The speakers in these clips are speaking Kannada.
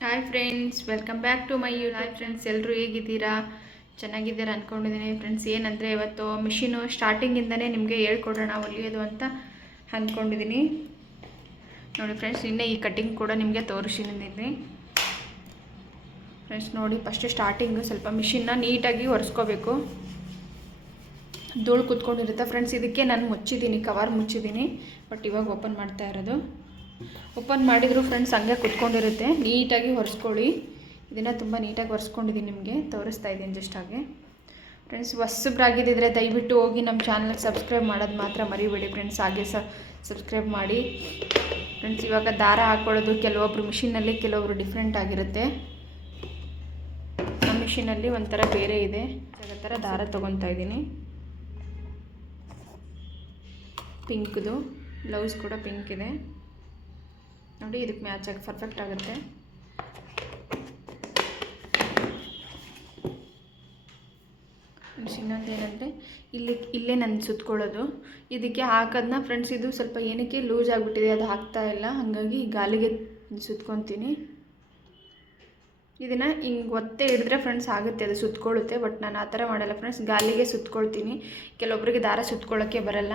Hi friends welcome back to my you hi friends ಎಲ್ಲರೂ ಹೇಗಿದ್ದೀರಾ? ಚೆನ್ನಾಗಿದ್ದೀರಾ ಅಂದ್ಕೊಂಡಿದ್ದೀನಿ ಫ್ರೆಂಡ್ಸ್ ಏನಂದರೆ ಇವತ್ತು ಮಿಷಿನು ಸ್ಟಾರ್ಟಿಂಗಿಂದನೇ ನಿಮಗೆ ಹೇಳ್ಕೊಡೋಣ ಹೊಲಿಯೋದು ಅಂತ ಅಂದ್ಕೊಂಡಿದ್ದೀನಿ ನೋಡಿ ಫ್ರೆಂಡ್ಸ್ ನಿನ್ನೆ ಈ ಕಟ್ಟಿಂಗ್ ಕೂಡ ನಿಮಗೆ ತೋರಿಸಿದ್ದೀನಿ ಫ್ರೆಂಡ್ಸ್ ನೋಡಿ ಫಸ್ಟು ಸ್ಟಾರ್ಟಿಂಗು ಸ್ವಲ್ಪ ಮಿಷಿನ್ನ ನೀಟಾಗಿ ಒರೆಸ್ಕೋಬೇಕು. ಧೂಳು ಕುತ್ಕೊಂಡಿರುತ್ತೆ. ಫ್ರೆಂಡ್ಸ್ ಇದಕ್ಕೆ ನಾನು ಮುಚ್ಚಿದ್ದೀನಿ ಕವರ್ ಮುಚ್ಚಿದ್ದೀನಿ. ಬಟ್ ಇವಾಗ ಓಪನ್ ಮಾಡ್ತಾ ಇರೋದು. ಓಪನ್ ಮಾಡಿದ್ರು ಫ್ರೆಂಡ್ಸ್ ಹಂಗೆ ಕುತ್ಕೊಂಡಿರುತ್ತೆ. ನೀಟಾಗಿ ಒರೆಸ್ಕೊಳ್ಳಿ. ಇದನ್ನು ತುಂಬ ನೀಟಾಗಿ ಒರೆಸ್ಕೊಂಡಿದ್ದೀನಿ ನಿಮಗೆ. ತೋರಿಸ್ತಾ ಇದ್ದೀನಿ ಜಸ್ಟ್ ಹಾಗೆ. ಫ್ರೆಂಡ್ಸ್ ಹೊಸಬ್ರಾಗಿದ್ದಿದ್ರೆ ದಯವಿಟ್ಟು ಹೋಗಿ ನಮ್ಮ ಚಾನಲ್ಗೆ ಸಬ್ಸ್ಕ್ರೈಬ್ ಮಾಡೋದು ಮಾತ್ರ ಮರಿಬೇಡಿ ಫ್ರೆಂಡ್ಸ್ ಹಾಗೆ ಸಬ್ಸ್ಕ್ರೈಬ್ ಮಾಡಿ. ಫ್ರೆಂಡ್ಸ್ ಇವಾಗ ದಾರ ಹಾಕ್ಕೊಳ್ಳೋದು ಕೆಲವೊಬ್ರು ಮಿಷಿನಲ್ಲಿ ಕೆಲವೊಬ್ರು ಡಿಫ್ರೆಂಟ್ ಆಗಿರುತ್ತೆ. ನಮ್ಮ ಮಿಷಿನಲ್ಲಿ ಒಂಥರ ಬೇರೆ ಇದೆ. ಆ ಥರ ದಾರ ತೊಗೊತಾ ಇದ್ದೀನಿ. ಪಿಂಕ್ದು ಬ್ಲೌಸ್ ಕೂಡ ಪಿಂಕ್ ಇದೆ. ನೋಡಿ, ಇದಕ್ಕೆ ಮ್ಯಾಚ್ ಆಗಿ ಪರ್ಫೆಕ್ಟ್ ಆಗುತ್ತೆ. ಇನ್ನೊಂದು ಏನಂದರೆ, ಇಲ್ಲಿ, ಇಲ್ಲೇ ನಾನು ಸುತ್ಕೊಳ್ಳೋದು. ಇದಕ್ಕೆ ಹಾಕೋದನ್ನ ಫ್ರೆಂಡ್ಸ್ ಇದು ಸ್ವಲ್ಪ ಏನಕ್ಕೆ ಲೂಸ್ ಆಗಿಬಿಟ್ಟಿದೆ, ಅದು ಹಾಕ್ತಾ ಇಲ್ಲ. ಹಾಗಾಗಿ ಗಾಲಿಗೆ ಸುತ್ಕೊತೀನಿ. ಇದನ್ನು ಹಿಂಗೆ ಒತ್ತೆ ಹಿಡಿದ್ರೆ ಫ್ರೆಂಡ್ಸ್ ಆಗುತ್ತೆ, ಅದು ಸುತ್ಕೊಳ್ಳುತ್ತೆ. ಬಟ್ ನಾನು ಆ ಥರ ಮಾಡಲ್ಲ ಫ್ರೆಂಡ್ಸ್ ಗಾಲಿಗೆ ಸುತ್ಕೊಳ್ತೀನಿ. ಕೆಲವೊಬ್ಬರಿಗೆ ದಾರ ಸುತ್ಕೊಳ್ಳೋಕ್ಕೆ ಬರಲ್ಲ.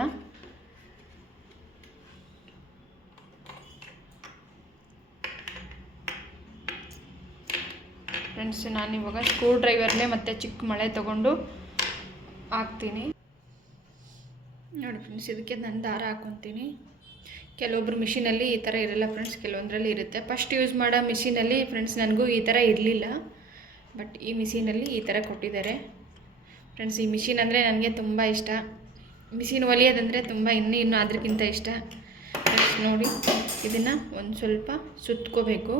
ಫ್ರೆಂಡ್ಸ್ ನಾನು ಇವಾಗ ಸ್ಕ್ರೂ ಡ್ರೈವರ್ನೇ ಮತ್ತು ಚಿಕ್ಕ ಮಳೆ ತೊಗೊಂಡು ಹಾಕ್ತೀನಿ. ನೋಡಿ ಫ್ರೆಂಡ್ಸ್ ಇದಕ್ಕೆ ನಾನು ದಾರ ಹಾಕ್ಕೊತೀನಿ ಕೆಲವೊಬ್ರು ಮಿಷಿನಲ್ಲಿ ಈ ಥರ ಇರಲ್ಲ ಫ್ರೆಂಡ್ಸ್ ಕೆಲವೊಂದರಲ್ಲಿ ಇರುತ್ತೆ. ಫಸ್ಟ್ ಯೂಸ್ ಮಾಡೋ ಮಿಷಿನಲ್ಲಿ ಫ್ರೆಂಡ್ಸ್ ನನಗೂ ಈ ಥರ ಇರಲಿಲ್ಲ. ಬಟ್ ಈ ಮಿಷಿನಲ್ಲಿ ಈ ಥರ ಕೊಟ್ಟಿದ್ದಾರೆ. ಫ್ರೆಂಡ್ಸ್ ಈ ಮಿಷಿನ್ ಅಂದರೆ ನನಗೆ ತುಂಬ ಇಷ್ಟ. ಮಿಷಿನ್ ಹೊಲಿಯೋದಂದರೆ ತುಂಬ ಇನ್ನೂ ಇನ್ನೂ ಅದಕ್ಕಿಂತ ಇಷ್ಟ. ಫ್ರೆಂಡ್ಸ್ ನೋಡಿ, ಇದನ್ನು ಒಂದು ಸ್ವಲ್ಪ ಸುತ್ಕೋಬೇಕು.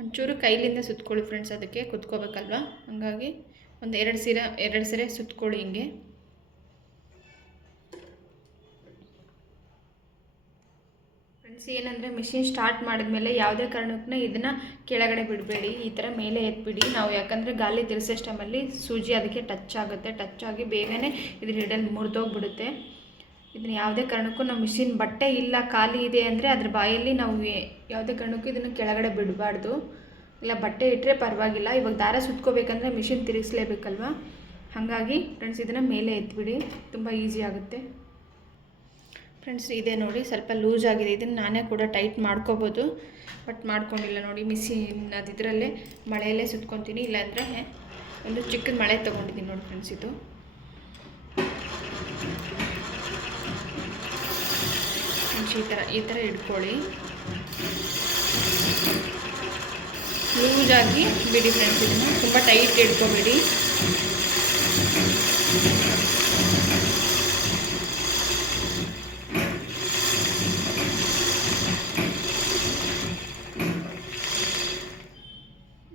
ಒಂಚೂರು ಕೈಲಿಂದ ಸುತ್ಕೊಳ್ಳಿ ಫ್ರೆಂಡ್ಸ್ ಅದಕ್ಕೆ ಕುತ್ಕೋಬೇಕಲ್ವ? ಹಂಗಾಗಿ ಒಂದು ಎರಡು ಸೀರ, ಎರಡು ಸೀರೆ ಸುತ್ಕೊಳ್ಳಿ ಹಿಂಗೆ. ಫ್ರೆಂಡ್ಸ್ ಏನಂದರೆ ಮಿಷಿನ್ ಸ್ಟಾರ್ಟ್ ಮಾಡಿದ್ಮೇಲೆ ಯಾವುದೇ ಕಾರಣಕ್ಕೂ ಇದನ್ನು ಕೆಳಗಡೆ ಬಿಡಬೇಡಿ, ಈ ಥರ ಮೇಲೆ ಎತ್ಬಿಡಿ. ನಾವು ಯಾಕಂದರೆ ಗಾಲಿ ತಿರ್ಸೋ ಟೈಮಲ್ಲಿ ಸೂಜಿ ಅದಕ್ಕೆ ಟಚ್ ಆಗುತ್ತೆ. ಟಚ್ ಆಗಿ ಬೇಗನೆ ಇದ್ರ ಹಿಡಲ್ಲಿ ಮುರಿದೋಗ್ಬಿಡುತ್ತೆ. ಇದನ್ನು ಯಾವುದೇ ಕಾರಣಕ್ಕೂ ನಮ್ಮ ಮಿಷಿನ್ ಬಟ್ಟೆ ಇಲ್ಲ, ಖಾಲಿ ಇದೆ ಅಂದರೆ ಅದ್ರ ಬಾಯಲ್ಲಿ ನಾವು ಯಾವುದೇ ಕಾರಣಕ್ಕೂ ಇದನ್ನು ಕೆಳಗಡೆ ಬಿಡಬಾರ್ದು. ಇಲ್ಲ, ಬಟ್ಟೆ ಇಟ್ಟರೆ ಪರವಾಗಿಲ್ಲ. ಇವಾಗ ದಾರ ಸುತ್ಕೋಬೇಕಂದ್ರೆ ಮಿಷಿನ್ ತಿರುಗಿಸ್ಲೇಬೇಕಲ್ವ? ಹಾಗಾಗಿ ಫ್ರೆಂಡ್ಸ್ ಇದನ್ನು ಮೇಲೆ ಎತ್ಬಿಡಿ. ತುಂಬ ಈಸಿ ಆಗುತ್ತೆ. ಫ್ರೆಂಡ್ಸ್ ಇದೆ ನೋಡಿ. ಸ್ವಲ್ಪ ಲೂಸ್ ಆಗಿದೆ. ಇದನ್ನು ನಾನೇ ಕೂಡ ಟೈಟ್ ಮಾಡ್ಕೋಬೋದು. ಬಟ್ ಮಾಡ್ಕೊಂಡಿಲ್ಲ ನೋಡಿ. ಮಿಷಿನ್ ಅದಿದ್ರಲ್ಲೇ ಮಳೆಯಲ್ಲೇ ಸುತ್ಕೊತೀನಿ ಇಲ್ಲಾಂದರೆ ಒಂದು ಚಿಕ್ಕದ ಮಳೆ ತೊಗೊಂಡಿದ್ದೀನಿ ನೋಡಿ ಫ್ರೆಂಡ್ಸ್ ಇದು. ಫ್ರೆಂಡ್ಸ್ ಈ ಥರ ಈ ಥರ ಇಟ್ಕೊಳ್ಳಿ. ಲೂಸಾಗಿ ಬಿಡಿ ಫ್ರೆಂಡ್ಸ್ ಇದನ್ನು. ತುಂಬ ಟೈಟ್ ಇಟ್ಕೊಬೇಡಿ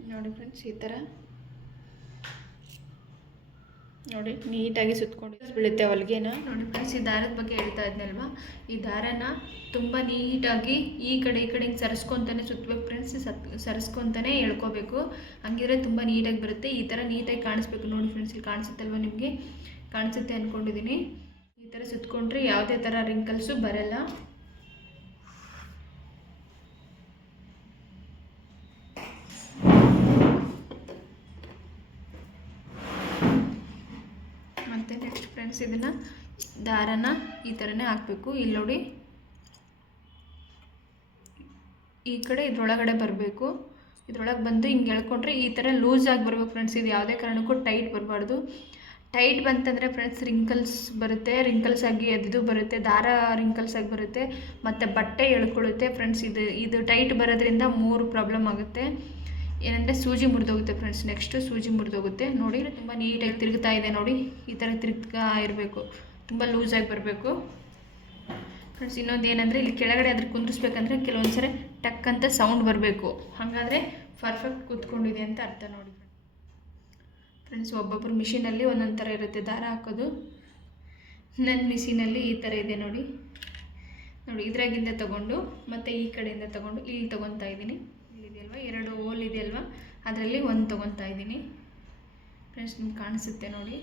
ನೋಡಿ ಫ್ರೆಂಡ್ಸ್ ಈ ಥರ ನೋಡಿ, ನೀಟಾಗಿ ಸುತ್ಕೊಂಡು ಬೀಳುತ್ತೆ ಹೊಲಿಗೆನ ನೋಡಿ ಫ್ರೆಂಡ್ಸ್ ಈ ದಾರದ ಬಗ್ಗೆ ಹೇಳ್ತಾ ಇದ್ನಲ್ವಾ? ಈ ದಾರನ ತುಂಬ ನೀಟಾಗಿ ಈ ಕಡೆ ಈ ಕಡೆ ಹಿಂಗೆ ಸರಿಸ್ಕೊತಾನೆ ಸುತ್ತಬೇಕು ಫ್ರೆಂಡ್ಸ್ ಸತ್, ಸರಿಸ್ಕೊತಾನೆ ಎಳ್ಕೋಬೇಕು. ಹಂಗಿದ್ರೆ ತುಂಬ ನೀಟಾಗಿ ಬರುತ್ತೆ. ಈ ಥರ ನೀಟಾಗಿ ಕಾಣಿಸ್ಬೇಕು. ನೋಡಿ ಫ್ರೆಂಡ್ಸ್ ಇಲ್ಲಿ ಕಾಣಿಸುತ್ತಲ್ವ ನಿಮಗೆ? ಕಾಣಿಸುತ್ತೆ ಅಂದ್ಕೊಂಡಿದ್ದೀನಿ ಈ ಥರ ಸುತ್ಕೊಂಡ್ರೆ ಯಾವುದೇ ಥರ ರಿಂಕಲ್ಸು ಬರಲ್ಲ ಮತ್ತು ನೆಕ್ಸ್ಟ್ ಫ್ರೆಂಡ್ಸ್ ಇದನ್ನು ದಾರನ ಈ ಥರನೇ ಹಾಕಬೇಕು. ಇಲ್ಲಿ ನೋಡಿ. ಈ ಕಡೆ ಇದ್ರೊಳಗಡೆ ಬರಬೇಕು. ಇದ್ರೊಳಗೆ ಬಂದು ಹಿಂಗೆ ಎಳ್ಕೊಂಡ್ರೆ ಈ ಥರ ಲೂಸ್ ಆಗಿ ಬರ್ಬೇಕು ಫ್ರೆಂಡ್ಸ್. ಇದು ಯಾವುದೇ ಕಾರಣಕ್ಕೂ ಟೈಟ್ ಬರಬಾರ್ದು. ಟೈಟ್ ಬಂತಂದರೆ ಫ್ರೆಂಡ್ಸ್ ರಿಂಕಲ್ಸ್ ಬರುತ್ತೆ. ರಿಂಕಲ್ಸ್ ಆಗಿ ಅದು ಬರುತ್ತೆ. ದಾರ ರಿಂಕಲ್ಸ್ ಆಗಿ ಬರುತ್ತೆ. ಮತ್ತು ಬಟ್ಟೆ ಎಳ್ಕೊಳ್ಳುತ್ತೆ ಫ್ರೆಂಡ್ಸ್. ಇದು ಇದು ಟೈಟ್ ಬರೋದ್ರಿಂದ ಮೂರು ಪ್ರಾಬ್ಲಮ್ ಆಗುತ್ತೆ. ಏನಂದರೆ ಸೂಜಿ ಮುರಿದೋಗುತ್ತೆ ಫ್ರೆಂಡ್ಸ್ ನೆಕ್ಸ್ಟು ಸೂಜಿ ಮುರಿದೋಗುತ್ತೆ. ನೋಡಿ, ತುಂಬ ನೀಟಾಗಿ ತಿರುಗ್ತಾ ಇದೆ ನೋಡಿ, ಈ ಥರ ತಿರುಗ್ತಾ ಇರಬೇಕು. ತುಂಬ ಲೂಸಾಗಿ ಬರಬೇಕು. ಫ್ರೆಂಡ್ಸ್ ಇನ್ನೊಂದು ಏನಂದರೆ ಇಲ್ಲಿ ಕೆಳಗಡೆ ಅದ್ರ ಕುಂದಿಸ್ಬೇಕಂದ್ರೆ ಕೆಲವೊಂದು ಸರಿ ಟಕ್ ಅಂತ ಸೌಂಡ್ ಬರಬೇಕು. ಹಾಗಾದರೆ ಪರ್ಫೆಕ್ಟ್ ಕೂತ್ಕೊಂಡಿದೆ ಅಂತ ಅರ್ಥ ನೋಡಿ ಫ್ರೆಂಡ್ಸ್ ಒಬ್ಬೊಬ್ಬರು ಮಿಷಿನಲ್ಲಿ ಒಂದೊಂದು ಥರ ಇರುತ್ತೆ. ದಾರ ಹಾಕೋದು ನನ್ನ ಮಿಷಿನಲ್ಲಿ ಈ ಥರ ಇದೆ ನೋಡಿ. ನೋಡಿ, ಇದ್ರಾಗಿಂದ ತಗೊಂಡು, ಮತ್ತು ಈ ಕಡೆಯಿಂದ ತಗೊಂಡು, ಇಲ್ಲಿ ತೊಗೊತಾ ಇದ್ದೀನಿ. ಇಲ್ಲಿದೆಯಲ್ವ ಎರಡು ಹೋಲ್ ಇದೆಯಲ್ವ ಅದರಲ್ಲಿ ಒಂದು ತೊಗೊತಾ ಇದ್ದೀನಿ. ಫ್ರೆಂಡ್ಸ್ ನಿಮ್ಗೆ ಕಾಣಿಸುತ್ತೆ ನೋಡಿ.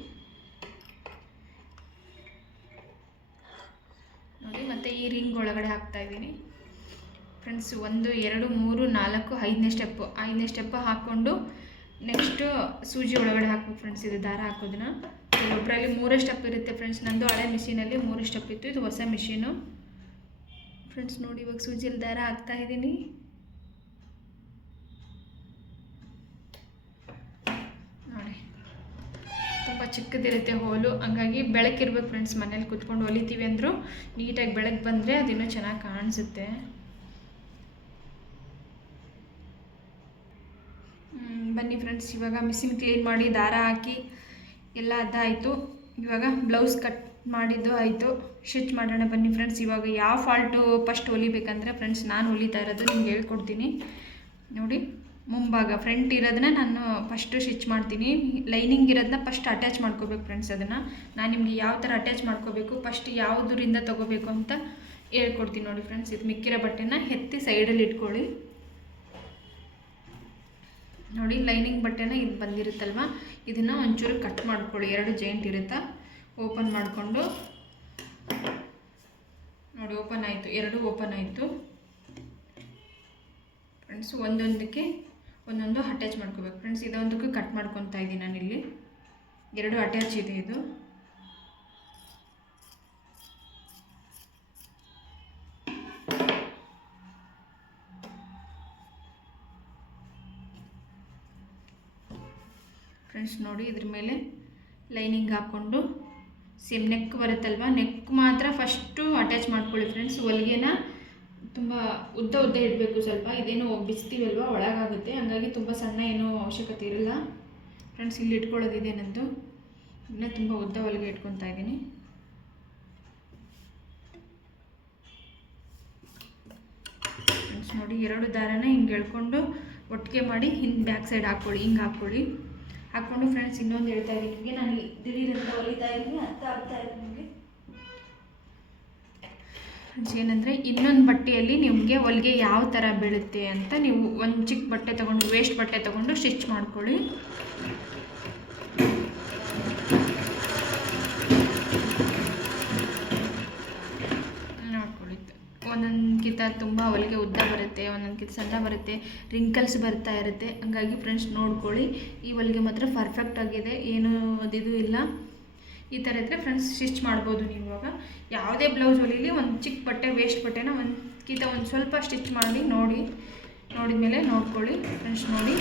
ನೋಡಿ, ಮತ್ತು ಈ ರಿಂಗ್ ಒಳಗಡೆ ಹಾಕ್ತಾ ಇದ್ದೀನಿ. ಫ್ರೆಂಡ್ಸ್ ಒಂದು, ಎರಡು, ಮೂರು, ನಾಲ್ಕು, ಐದನೇ ಸ್ಟೆಪ್ಪು ಐದನೇ ಸ್ಟೆಪ್ ಹಾಕ್ಕೊಂಡು ನೆಕ್ಸ್ಟು ಸೂಜಿ ಒಳಗಡೆ ಹಾಕ್ಬೇಕು ಫ್ರೆಂಡ್ಸ್ ಇದು ದಾರ ಹಾಕೋದನ್ನ. ಕೆಲವೊಬ್ಬರಲ್ಲಿ ಮೂರೇ ಸ್ಟೆಪ್ ಇರುತ್ತೆ ಫ್ರೆಂಡ್ಸ್ ನಂದು ಹಳೆ ಮಿಷಿನಲ್ಲಿ ಮೂರು ಸ್ಟೆಪ್ ಇತ್ತು. ಇದು ಹೊಸ ಮಿಷಿನು ಫ್ರೆಂಡ್ಸ್ ನೋಡಿ, ಇವಾಗ ಸೂಜಿಯಲ್ಲಿ ದಾರ ಹಾಕ್ತಾ ಇದ್ದೀನಿ ನೋಡಿ ತುಂಬ ಚಿಕ್ಕದಿರುತ್ತೆ ಹೋಲು. ಹಂಗಾಗಿ ಬೆಳಕಿರ್ಬೇಕು ಫ್ರೆಂಡ್ಸ್ ಮನೇಲಿ ಕುತ್ಕೊಂಡು ಹೊಲಿತೀವಿ ಅಂದರೂ. ನೀಟಾಗಿ ಬೆಳಕು ಬಂದರೆ ಅದಿನ್ನೂ ಚೆನ್ನಾಗಿ ಕಾಣಿಸುತ್ತೆ. ಬನ್ನಿ ಫ್ರೆಂಡ್ಸ್ ಇವಾಗ ಮಿಷಿನ್ ಕ್ಲೀನ್ ಮಾಡಿ ದಾರ ಹಾಕಿ ಎಲ್ಲ ಅದಾಯಿತು. ಇವಾಗ ಬ್ಲೌಸ್ ಕಟ್ ಮಾಡಿದ್ದು ಆಯಿತು. ಸ್ಟಿಚ್ ಮಾಡೋಣ ಬನ್ನಿ ಫ್ರೆಂಡ್ಸ್ ಇವಾಗ ಯಾವ ಫಾಲ್ಟು ಫಸ್ಟ್ ಹೊಲಿಬೇಕಂದ್ರೆ ಫ್ರೆಂಡ್ಸ್ ನಾನು ಹೊಲಿತಾ ಇರೋದು, ನಿಮ್ಗೆ ಹೇಳ್ಕೊಡ್ತೀನಿ. ನೋಡಿ. ಮುಂಭಾಗ ಫ್ರಂಟ್ ಇರೋದನ್ನ ನಾನು ಫಸ್ಟು ಸ್ಟಿಚ್ ಮಾಡ್ತೀನಿ. ಲೈನಿಂಗ್ ಇರೋದನ್ನ ಫಸ್ಟ್ ಅಟ್ಯಾಚ್ ಮಾಡ್ಕೋಬೇಕು ಫ್ರೆಂಡ್ಸ್ ಅದನ್ನು. ನಾನು ನಿಮಗೆ ಯಾವ ಥರ ಅಟ್ಯಾಚ್ ಮಾಡ್ಕೋಬೇಕು ಫಸ್ಟ್ ಯಾವುದರಿಂದ ತೊಗೋಬೇಕು ಅಂತ ಹೇಳ್ಕೊಡ್ತೀನಿ ನೋಡಿ ಫ್ರೆಂಡ್ಸ್ ಇದು ಮಿಕ್ಕಿರೋ ಬಟ್ಟೆನ ಎತ್ತಿ ಸೈಡಲ್ಲಿ ಇಟ್ಕೊಳ್ಳಿ. ನೋಡಿ ಲೈನಿಂಗ್ ಬಟ್ಟೆನ ಇದು ಬಂದಿರುತ್ತಲ್ವ? ಇದನ್ನು ಒಂಚೂರು ಕಟ್ ಮಾಡ್ಕೊಳ್ಳಿ. ಎರಡು ಜಾಯಿಂಟ್ ಇರುತ್ತಾ? ಓಪನ್ ಮಾಡಿಕೊಂಡು. ನೋಡಿ ಓಪನ್ ಆಯಿತು. ಎರಡು ಓಪನ್ ಆಯಿತು. ಫ್ರೆಂಡ್ಸ್ ಒಂದೊಂದಕ್ಕೆ ಒಂದೊಂದು ಅಟ್ಯಾಚ್ ಮಾಡ್ಕೋಬೇಕು. ಫ್ರೆಂಡ್ಸ್ ಇದೊಂದಕ್ಕೆ ಕಟ್ ಮಾಡ್ಕೊತಾ ಇದ್ದೀನಿ ನಾನಿಲ್ಲಿ ಎರಡು ಅಟ್ಯಾಚ್ ಇದೆ ಇದು. ಫ್ರೆಂಡ್ಸ್ ನೋಡಿ ಇದ್ರ ಮೇಲೆ ಲೈನಿಂಗ್ ಹಾಕ್ಕೊಂಡು ಸೇಮ್ ನೆಕ್ ಬರುತ್ತಲ್ವ? ನೆಕ್ ಮಾತ್ರ ಫಸ್ಟು ಅಟ್ಯಾಚ್ ಮಾಡ್ಕೊಳ್ಳಿ ಫ್ರೆಂಡ್ಸ್ ಹೊಲಿಗೆನ. ತುಂಬ ಉದ್ದ ಉದ್ದ ಇಡಬೇಕು ಸ್ವಲ್ಪ. ಇದೇನು ಬಿಸ್ತೀವಲ್ವಾ? ಒಳಗಾಗುತ್ತೆ. ಹಂಗಾಗಿ ತುಂಬ ಸಣ್ಣ ಏನೂ ಅವಶ್ಯಕತೆ ಇರಲ್ಲ. ಫ್ರೆಂಡ್ಸ್, ಇಲ್ಲಿ ಇಟ್ಕೊಳ್ಳೋದಿದೆ ನಂದು. ಇನ್ನೂ ತುಂಬ ಉದ್ದ ಹೊಲಿಗೆ ಇಟ್ಕೊತಾ ಇದ್ದೀನಿ. ಫ್ರೆಂಡ್ಸ್, ನೋಡಿ, ಎರಡು ದಾರನ ಹಿಂಗೆ ಎಳ್ಕೊಂಡು ಒಟ್ಟಿಗೆ ಮಾಡಿ ಹಿಂಗೆ ಬ್ಯಾಕ್ ಸೈಡ್ ಹಾಕ್ಕೊಳ್ಳಿ, ಹಿಂಗೆ ಹಾಕ್ಕೊಳ್ಳಿ. ಹಾಕ್ಕೊಂಡು ಫ್ರೆಂಡ್ಸ್, ಇನ್ನೊಂದು ಹೇಳ್ತಾ ಇದ್ದೀನಿ. ನಿಮಗೆ ನಾನು ದಿಢೀರಂತ ಹೊಲಿತಾ ಇದ್ದೀನಿ, ಅರ್ಥ ಆಗ್ತಾ ಇದ್ದೀನಿ ನಿಮಗೆ. ಏನಂದರೆ ಇನ್ನೊಂದು ಬಟ್ಟೆಯಲ್ಲಿ ನಿಮಗೆ ಹೊಲಿಗೆ ಯಾವ ಥರ ಬೀಳುತ್ತೆ ಅಂತ ನೀವು ಒಂದು ಚಿಕ್ಕ ಬಟ್ಟೆ ತೊಗೊಂಡು ವೇಸ್ಟ್ ಬಟ್ಟೆ ತೊಗೊಂಡು ಸ್ಟಿಚ್ ಮಾಡ್ಕೊಳ್ಳಿ. ಒಂದೊಂದ್ಕಿಂತ ತುಂಬ ಹೊಲಿಗೆ ಉದ್ದ ಬರುತ್ತೆ, ಒಂದೊಂದ್ಕಿಂತ ಸಣ್ಣ ಬರುತ್ತೆ ರಿಂಕಲ್ಸ್ ಬರ್ತಾ ಇರುತ್ತೆ. ಹಂಗಾಗಿ ಫ್ರೆಂಡ್ಸ್ ನೋಡ್ಕೊಳ್ಳಿ. ಈ ಹೊಲಿಗೆ ಮಾತ್ರ ಪರ್ಫೆಕ್ಟ್ ಆಗಿದೆ. ಏನು ಅದಿದು ಇಲ್ಲ. ಈ ಥರ ಇದ್ದರೆ ಫ್ರೆಂಡ್ಸ್ ಸ್ಟಿಚ್ ಮಾಡ್ಬೋದು ನೀವು ಇವಾಗ. ಯಾವುದೇ ಬ್ಲೌಸ್ ಹೊಲೀಲಿ ಒಂದು ಚಿಕ್ಕ ಬಟ್ಟೆ ವೇಸ್ಟ್ ಬಟ್ಟೆನ ಒಂದು ಒಂದ್ಕಿಂತ ಒಂದು ಸ್ವಲ್ಪ ಸ್ಟಿಚ್ ಮಾಡಿ ನೋಡಿ ನೋಡಿದ ಮೇಲೆ ನೋಡ್ಕೊಳ್ಳಿ ಫ್ರೆಂಡ್ಸ್ ನೋಡಿ.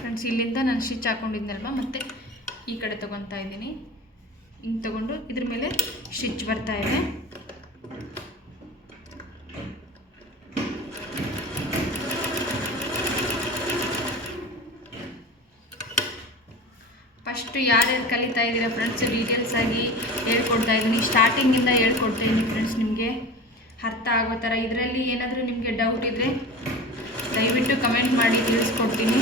ಫ್ರೆಂಡ್ಸ್ ಇಲ್ಲಿಂದ ನಾನು ಸ್ಟಿಚ್ ಹಾಕೊಂಡಿದ್ನಲ್ವ? ಮತ್ತು ಈ ಕಡೆ ತೊಗೊತಾ ಇದ್ದೀನಿ. ಹಿಂಗೆ ತೊಗೊಂಡು ಇದ್ರ ಮೇಲೆ ಸ್ಟಿಚ್ ಬರ್ತಾ ಫಸ್ಟು ಯಾರ್ಯಾರು ಕಲಿತಾ ಇದ್ದೀರಾ ಫ್ರೆಂಡ್ಸ್ ಡೀಟೇಲ್ಸ್ ಆಗಿ ಹೇಳ್ಕೊಡ್ತಾ ಇದ್ದೀನಿ. ಸ್ಟಾರ್ಟಿಂಗಿಂದ ಹೇಳ್ಕೊಡ್ತಾ ಇದ್ದೀನಿ ಫ್ರೆಂಡ್ಸ್ ನಿಮಗೆ. ಅರ್ಥ ಆಗೋ ಥರ. ಇದರಲ್ಲಿ ಏನಾದರೂ ನಿಮಗೆ ಡೌಟ್ ಇದ್ದರೆ ದಯವಿಟ್ಟು ಕಮೆಂಟ್ ಮಾಡಿ ತಿಳಿಸ್ಕೊಡ್ತೀನಿ.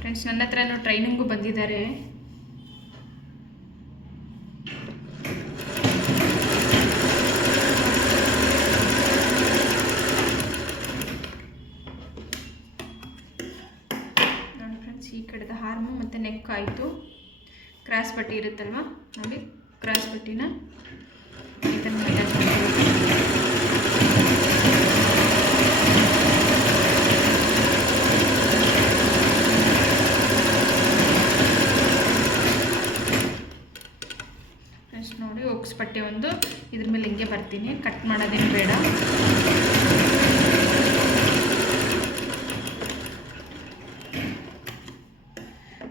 ಫ್ರೆಂಡ್ಸ್ ನನ್ನ ಹತ್ರನೂ ಟ್ರೈನಿಂಗು ಬಂದಿದ್ದಾರೆ ನೋಡಿ ಫ್ರೆಂಡ್ಸ್ ಈ ಕಡೆದ ಹಾರ್ಮು ಮತ್ತು ನೆಕ್ ಆಯಿತು ಕ್ರಾಸ್ ಪಟ್ಟಿ ಇರುತ್ತಲ್ವ ನೋಡಿ ಕ್ರಾಸ್ ಪಟ್ಟಿನ ನೋಡಿ ಒಕ್ಸ್ ಪಟ್ಟಿ ಒಂದು. ಇದ್ರ ಮೇಲೆ ಹಿಂಗೆ ಬರ್ತೀನಿ. ಕಟ್ ಮಾಡೋದೇನು ಬೇಡ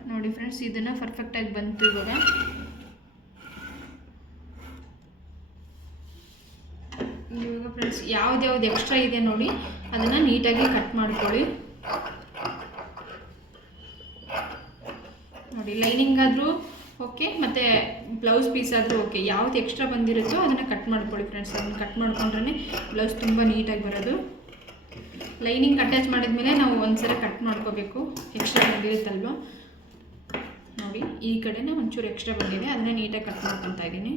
ನೋಡಿ ಫ್ರೆಂಡ್ಸ್ ಇದನ್ನು ಪರ್ಫೆಕ್ಟಾಗಿ ಬಂತು ಇವಾಗ. ಇವಾಗ ಫ್ರೆಂಡ್ಸ್ ಯಾವ್ದು ಯಾವ್ದು ಎಕ್ಸ್ಟ್ರಾ ಇದೆ ನೋಡಿ, ಅದನ್ನು ನೀಟಾಗಿ ಕಟ್ ಮಾಡ್ಕೊಳ್ಳಿ. ನೋಡಿ ಲೈನಿಂಗ್ ಆದರೂ ಓಕೆ ಮತ್ತು ಬ್ಲೌಸ್ ಪೀಸ್ ಆದರೂ ಓಕೆ ಯಾವ್ದು ಎಕ್ಸ್ಟ್ರಾ ಬಂದಿರುತ್ತೋ ಅದನ್ನು ಕಟ್ ಮಾಡ್ಕೊಳ್ಳಿ ಫ್ರೆಂಡ್ಸ್ ಅದನ್ನು ಕಟ್ ಮಾಡ್ಕೊಂಡ್ರೆ ಬ್ಲೌಸ್ ತುಂಬ ನೀಟಾಗಿ ಬರೋದು. ಲೈನಿಂಗ್ ಅಟ್ಯಾಚ್ ಮಾಡಿದ್ಮೇಲೆ ನಾವು ಒಂದ್ಸಲ ಕಟ್ ಮಾಡ್ಕೋಬೇಕು. ಎಕ್ಸ್ಟ್ರಾ ಬಂದಿರುತ್ತಲ್ವ? ನೋಡಿ ಈ ಕಡೆನೇ ಒಂಚೂರು ಎಕ್ಸ್ಟ್ರಾ ಬಂದಿದೆ. ಅದನ್ನ ನೀಟಾಗಿ ಕಟ್ ಮಾಡ್ಕೊತಾ ಇದ್ದೀನಿ.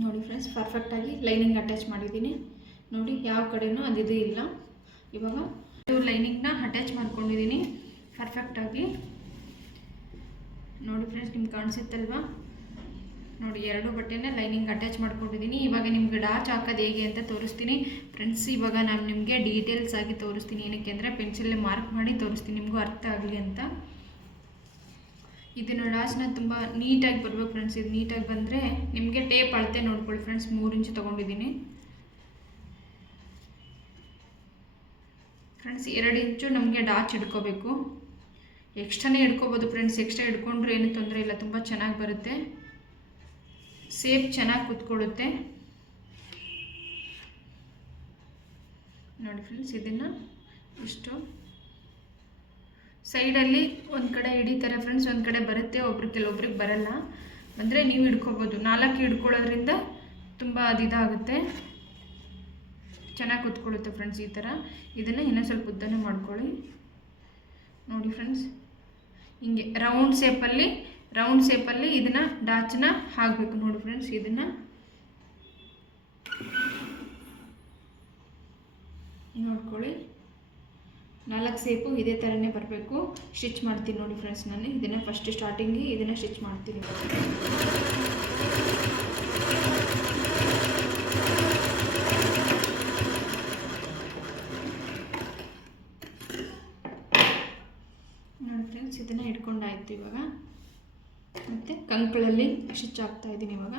ನೋಡಿ ಫ್ರೆಂಡ್ಸ್ ಪರ್ಫೆಕ್ಟಾಗಿ ಲೈನಿಂಗ್ ಅಟ್ಯಾಚ್ ಮಾಡಿದ್ದೀನಿ. ನೋಡಿ ಯಾವ ಕಡೆನೂ ಅದಿದು ಇಲ್ಲ. ಇವಾಗ ಲೈನಿಂಗ್ನ ಅಟ್ಯಾಚ್ ಮಾಡ್ಕೊಂಡಿದ್ದೀನಿ. ಪರ್ಫೆಕ್ಟಾಗಿ ನೋಡಿ ಫ್ರೆಂಡ್ಸ್ ನಿಮ್ಗೆ ಕಾಣಿಸುತ್ತಲ್ವಾ? ನೋಡಿ, ಎರಡು ಬಟ್ಟೆನೇ ಲೈನಿಂಗ್ ಅಟ್ಯಾಚ್ ಮಾಡ್ಕೊಂಡಿದ್ದೀನಿ ಇವಾಗ ನಿಮ್ಗೆ ಡಾಚ್ ಹಾಕೋದು ಹೇಗೆ ಅಂತ ತೋರಿಸ್ತೀನಿ. ಫ್ರೆಂಡ್ಸ್ ಇವಾಗ ನಾನು ನಿಮಗೆ ಡೀಟೇಲ್ಸ್ ಆಗಿ ತೋರಿಸ್ತೀನಿ. ಏನಕ್ಕೆ ಅಂದರೆ ಪೆನ್ಸಿಲಲ್ಲಿ ಮಾರ್ಕ್ ಮಾಡಿ ತೋರಿಸ್ತೀನಿ. ನಿಮಗೂ ಅರ್ಥ ಆಗಲಿ ಅಂತ. ಇದನ್ನು ಡಾಚ್ನ ತುಂಬ ನೀಟಾಗಿ ಬರ್ಬೇಕು ಫ್ರೆಂಡ್ಸ್ ಇದು ನೀಟಾಗಿ ಬಂದರೆ ನಿಮಗೆ ಟೇಪ್ ಅಳತೆ ನೋಡ್ಕೊಳ್ಳಿ ಫ್ರೆಂಡ್ಸ್ ಮೂರು ಇಂಚು ತೊಗೊಂಡಿದ್ದೀನಿ ಫ್ರೆಂಡ್ಸ್ ಎರಡು ಇಂಚು ನಮಗೆ ಡಾಚ್ ಹಿಡ್ಕೋಬೇಕು. ಎಕ್ಸ್ಟ್ರಾನೇ ಹಿಡ್ಕೋಬೋದು ಫ್ರೆಂಡ್ಸ್ ಎಕ್ಸ್ಟ್ರಾ ಹಿಡ್ಕೊಂಡ್ರೆ ಏನೂ ತೊಂದರೆ ಇಲ್ಲ. ತುಂಬ ಚೆನ್ನಾಗಿ ಬರುತ್ತೆ. ಸೇಪ್ ಚೆನ್ನಾಗಿ ಕುತ್ಕೊಳ್ಳುತ್ತೆ. ನೋಡಿ ಫ್ರೆಂಡ್ಸ್ ಇದನ್ನು ಇಷ್ಟು. ಸೈಡಲ್ಲಿ ಒಂದು ಕಡೆ ಹಿಡಿತಾರೆ ಫ್ರೆಂಡ್ಸ್ ಒಂದು ಕಡೆ ಬರುತ್ತೆ, ಒಬ್ರು ಕೆಲವೊಬ್ರಿಗೆ ಬರಲ್ಲ. ಅಂದರೆ ನೀವು ಹಿಡ್ಕೋಬೋದು. ನಾಲ್ಕು ಹಿಡ್ಕೊಳ್ಳೋದ್ರಿಂದ ತುಂಬ ಅದಿದಾಗುತ್ತೆ. ಚೆನ್ನಾಗಿ ಕುತ್ಕೊಳ್ಳುತ್ತೆ ಫ್ರೆಂಡ್ಸ್ ಈ ಥರ ಇದನ್ನು ಇನ್ನೂ ಸ್ವಲ್ಪ ಉದ್ದನೇ ಮಾಡ್ಕೊಳ್ಳಿ. ನೋಡಿ ಫ್ರೆಂಡ್ಸ್ ಹಿಂಗೆ ರೌಂಡ್ ಶೇಪಲ್ಲಿ ರೌಂಡ್ ಶೇಪಲ್ಲಿ ಇದನ್ನು ಡಾಚನ್ನ ಹಾಕಬೇಕು ನೋಡಿ ಫ್ರೆಂಡ್ಸ್ ಇದನ್ನು. ನೋಡ್ಕೊಳ್ಳಿ. ನಾಲ್ಕು ಸೇಪು ಇದೇ ಥರನೇ ಬರಬೇಕು. ಸ್ಟಿಚ್ ಮಾಡ್ತೀನಿ ನೋಡಿ ಫ್ರೆಂಡ್ಸ್ ನಾನು ಇದನ್ನು ಫಸ್ಟ್ ಸ್ಟಾರ್ಟಿಂಗಿಗೆ ಇದನ್ನು ಸ್ಟಿಚ್ ಮಾಡ್ತೀನಿ. ನೋಡಿ ಫ್ರೆಂಡ್ಸ್ ಇದನ್ನು ಇಟ್ಕೊಂಡಾಯ್ತು ಇವಾಗ. ಮತ್ತು ಕಂಕಳಲ್ಲಿ ಹಾಕ್ತಾ ಇದ್ದೀನಿ ಇವಾಗ.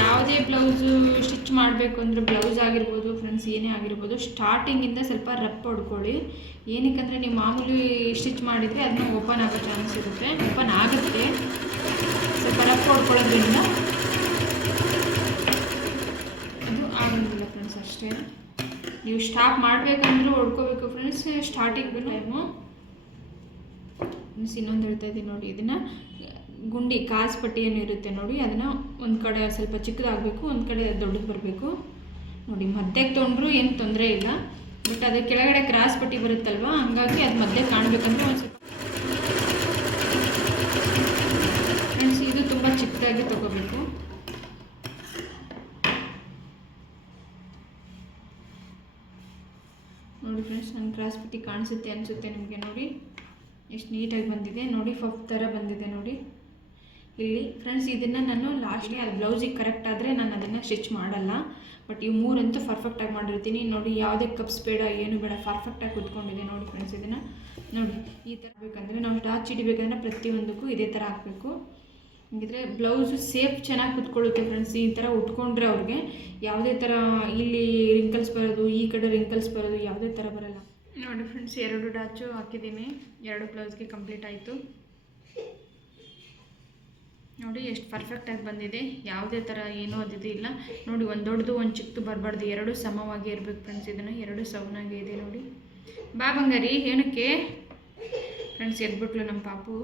ಯಾವುದೇ ಬ್ಲೌಸು ಸ್ಟಿಚ್ ಮಾಡಬೇಕು ಅಂದರೆ ಬ್ಲೌಸ್ ಆಗಿರ್ಬೋದು ಫ್ರೆಂಡ್ಸ್ ಏನೇ ಆಗಿರ್ಬೋದು ಸ್ಟಾರ್ಟಿಂಗಿಂದ ಸ್ವಲ್ಪ ರಪ್ ಹೊಡ್ಕೊಳ್ಳಿ. ಏನಕ್ಕಂದರೆ ನೀವು ಮಾಮೂಲಿ ಸ್ಟಿಚ್ ಮಾಡಿದರೆ ಅದನ್ನ ಓಪನ್ ಆಗೋ ಚಾನ್ಸ್ ಇರುತ್ತೆ. ಓಪನ್ ಆಗುತ್ತೆ. ಸ್ವಲ್ಪ ರಪ್ ಹೊಡ್ಕೊಳ್ಳೋದ್ರಿಂದ ಅದು ಆಗೋದಿಲ್ಲ ಫ್ರೆಂಡ್ಸ್ ಅಷ್ಟೇ. ನೀವು ಸ್ಟಾಪ್ ಮಾಡಬೇಕಂದ್ರೂ ಹೊಡ್ಕೋಬೇಕು ಫ್ರೆಂಡ್ಸ್ ಸ್ಟಾರ್ಟಿಂಗ್ ಟೈಮು. ಇನ್ನೊಂದು ಹೇಳ್ತಾ ಇದ್ದೀನಿ ನೋಡಿ, ಇದನ್ನು ಗುಂಡಿ ಕಾಸು ಪಟ್ಟಿ ಏನು ಇರುತ್ತೆ ನೋಡಿ, ಅದನ್ನು ಒಂದು ಕಡೆ ಸ್ವಲ್ಪ ಚಿಕ್ಕದಾಗಬೇಕು, ಒಂದು ಕಡೆ ದೊಡ್ಡದು ಬರಬೇಕು. ನೋಡಿ, ಮಧ್ಯಕ್ಕೆ ತೊಗೊಂಡ್ರು ಏನು ತೊಂದರೆ ಇಲ್ಲ. ಬಟ್ ಅದು ಕೆಳಗಡೆ ಕ್ರಾಸ್ ಪಟ್ಟಿ ಬರುತ್ತಲ್ವ, ಹಂಗಾಗಿ ಅದು ಮಧ್ಯೆ ಕಾಣಬೇಕಂದ್ರೆ ಒಂದು ಸ್ವಲ್ಪ ಫ್ರೆಂಡ್ಸ್ ಇದು ತುಂಬ ಚಿಕ್ಕದಾಗಿ ತೊಗೋಬೇಕು ನೋಡಿ ಫ್ರೆಂಡ್ಸ್ ನನ್ನ ಕ್ರಾಸ್ ಕಾಣಿಸುತ್ತೆ ಅನಿಸುತ್ತೆ ನಿಮಗೆ ನೋಡಿ. ಎಷ್ಟು ನೀಟಾಗಿ ಬಂದಿದೆ. ನೋಡಿ ಫಫ್ ಥರ ಬಂದಿದೆ ನೋಡಿ. ಇಲ್ಲಿ ಫ್ರೆಂಡ್ಸ್ ಇದನ್ನು ನಾನು ಲಾಸ್ಟ್ಗೆ ಅದು ಬ್ಲೌಸಿಗೆ ಕರೆಕ್ಟ್ ಆದರೆ ನಾನು ಅದನ್ನು ಸ್ಟಿಚ್ ಮಾಡಲ್ಲ. ಬಟ್ ಈ ಮೂರಂತೂ ಪರ್ಫೆಕ್ಟಾಗಿ ಮಾಡಿರ್ತೀನಿ. ನೋಡಿ, ಯಾವುದೇ ಕಪ್ಸ್ ಬೇಡ, ಏನು ಬೇಡ ಪರ್ಫೆಕ್ಟಾಗಿ ಕುತ್ಕೊಂಡಿದೆ ನೋಡಿ ಫ್ರೆಂಡ್ಸ್ ಇದನ್ನು. ನೋಡಿ, ಈ ಥರ ಬೇಕಂದರೆ ನಾವು ಡಾಚ್ ಇಡಬೇಕಂದ್ರೆ ಪ್ರತಿಯೊಂದಕ್ಕೂ ಇದೇ ಥರ ಹಾಕಬೇಕು. ಹಂಗಿದ್ರೆ ಬ್ಲೌಸು ಸೇಫ್ ಚೆನ್ನಾಗಿ ಕುತ್ಕೊಳ್ಳುತ್ತೆ ಫ್ರೆಂಡ್ಸ್ ಈ ಥರ ಉಟ್ಕೊಂಡ್ರೆ ಅವ್ರಿಗೆ ಯಾವುದೇ ಥರ ಇಲ್ಲಿ ರಿಂಕಲ್ಸ್ ಬರೋದು, ಈ ಕಡೆ ರಿಂಕಲ್ಸ್ ಬರೋದು ಯಾವುದೇ ಥರ ಬರಲ್ಲ. ನೋಡಿ ಫ್ರೆಂಡ್ಸ್ ಎರಡು ಡಾಚು ಹಾಕಿದ್ದೀನಿ. ಎರಡು ಬ್ಲೌಸ್ಗೆ ಕಂಪ್ಲೀಟ್ ಆಯಿತು. ನೋಡಿ ಎಷ್ಟು ಪರ್ಫೆಕ್ಟಾಗಿ ಬಂದಿದೆ. ಯಾವುದೇ ಥರ ಏನೂ ಅದಿದು ಇಲ್ಲ. ನೋಡಿ ಒಂದು ದೊಡ್ಡದು, ಒಂದು ಚಿಕ್ಕದು ಬರಬಾರ್ದು. ಎರಡು ಸಮವಾಗಿ ಇರಬೇಕು ಫ್ರೆಂಡ್ಸ್ ಇದನ್ನು. ಎರಡು ಸವನಾಗಿ ಇದೆ ನೋಡಿ. ಬಾ ಬಂಗಾರಿ, ಏನಕ್ಕೆ? ಫ್ರೆಂಡ್ಸ್ ಎದ್ಬಿಟ್ಲು ನಮ್ಮ ಪಾಪು.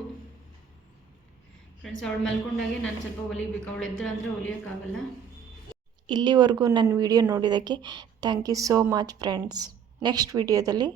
ಫ್ರೆಂಡ್ಸ್ ಅವಳು ಮಲ್ಕೊಂಡಾಗೆ ನಾನು ಸ್ವಲ್ಪ ಹೊಲಿಬೇಕು. ಅವಳು ಎದ್ದಳು ಅಂದರೆ ಹೊಲಿಯೋಕ್ಕಾಗಲ್ಲ. ಇಲ್ಲಿವರೆಗೂ ನನ್ನ ವಿಡಿಯೋ ನೋಡಿದ್ದಕ್ಕೆ thank you so much friends next ವಿಡಿಯೋದಲ್ಲಿ